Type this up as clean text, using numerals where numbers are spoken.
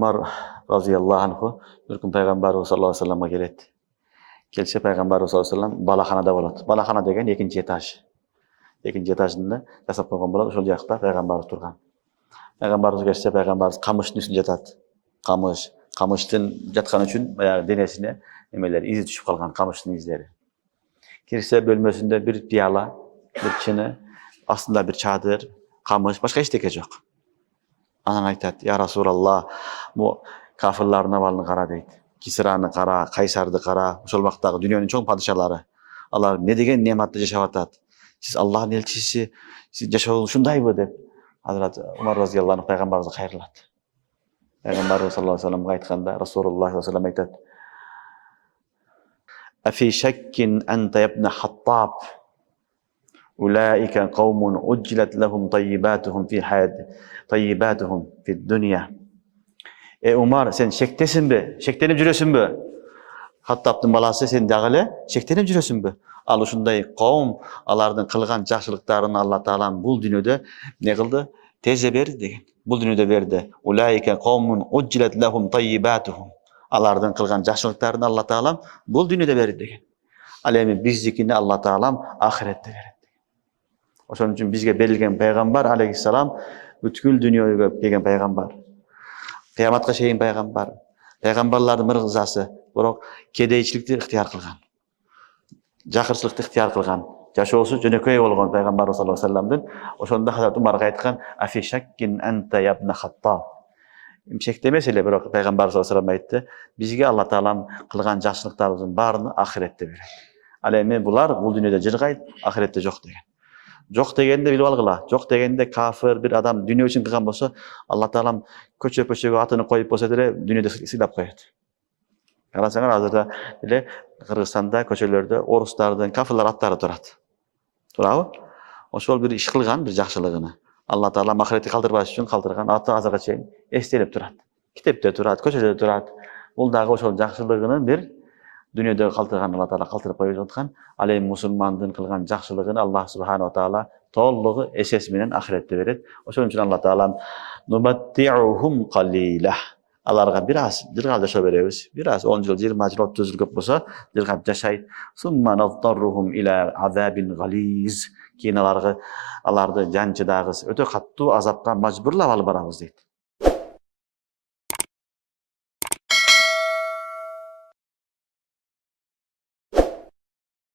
Umar radıyallahu anhu bir gün Peygamberimiz sallallahu aleyhi ve sellem'e geldi. Kelсе Peygamberimiz sallallahu aleyhi ve sellem balaxanada bolot. Balaxana degen ekinci etaj. Ekinci etajında jasap koygan bolot. Ошол жакта Peygamberimiz turgan. Peygamberimiz geçse Peygamberimiz kamışın üstünde jatat. Kamıştın jatkan üçün bayağı denesine nemeler izi düşüp kalgan kamıştın izleri. Kirse bölmesinde bir piyala, bir çini, aslında bir çadır, kamış, başka hiç teke yok. Anan aytat, ya Resulallah, bu kafirlerin avalını kara deydi. Kisra'nı kara, Kaysar'dı kara, ошол vaxtdagi dünyanın çoğun padişahlары. Alar ne degen nematda yaşap atat. Siz Allah'ın elçisi, siz yaşaşınız şundayбы dep. Hazreti Umar radıyallahu anh Peygamberimize hayırladı. Peygamberimiz sallallahu aleyhi ve sellem aytkanda Resulullah sallallahu aleyhi ve sellem aytat. Afi şekkin ente yebne Hattab. Ulaika kavmun uccilet lehum tayyibatuhum fi tayyibatuhum fi dünya. Umar sen şektesin be? Şektenip jüresin be? Hattab'dın balası sen dagile şektenip jüresin be? Al uşunday kavm alardın kılgan jakşılıklarını Allah Taala bul dünöde ne kıldı? Teze berdi degen. Bul dünöde berdi. Ulaika kavmun uccilet lehum tayyibatuhum. Alardın kılgan jakşılıklarını Allah Taala bul dünöde berdi degen. Alemi bizdikini Allah Taala ahirette berdi. Oşun üçün bizge berilgen Peygamber aleyhisselam bütkül dünyoga kelgen Peygamber. Kıyamatga şeyin Peygamber. Peygamberlerdin mırgızası. Biroq kedeyçilikti ixtiyar kılgan. Jakırçılıkты ixtiyar kılgan. Yaşoosу jönököy bolgon Peygamber sallallahu aleyhi ve sellem'din. Oşonda Hazreti Umar'a aytkan afi şekkin ente yabne Hattab. Şekte mesele biroq Peygamber sallallahu aleyhi ve sellem aytdı. Bizge Allah Taala kılgan jakşılıklarыбыздын barını ahirette beredi. Al endi bular bul dünyoda jırgayt, ahirette jok degen. Jok degende bilip algıla. Jok degende kafir bir adam dünya üçün kılgan bolsa, Allah Taala köçe-köçege atını koyup bolsa dele dünyoda silap koyat. Karasaňar hazırda dile Kırgızstanda köçelerde oruslardan kafirler attары turat. Turabı? Oşol bir iş kılgan bir jakşylygyny. Allah Taala ahireti kaldırbaş üçün kaldırgan atı azarga çeyin estelip turat. Kitepte turat, köçelerde turat. Bul dagı oşol jakşylygyny bir dünýede kaldırgan Allah Taala kaldırıp koyup atkan alem musulmandyn kılgan jakşylygyny Allah Subhanahu wa Taala tolluğu eses menen ahirette beret. Oşon üçin Allah Taala numatti'uhum qalilah. Alarga biraz yaşa berебиz. Biraz 10 yıl, 20 yıl, 30 yıl köp bolsa, dirgap yaşayt. Summa nadtarruhum ila azabin galiz. Keyin alarga alardy jançydagys öte kattu azapka majburlap alyp barabыз deyt.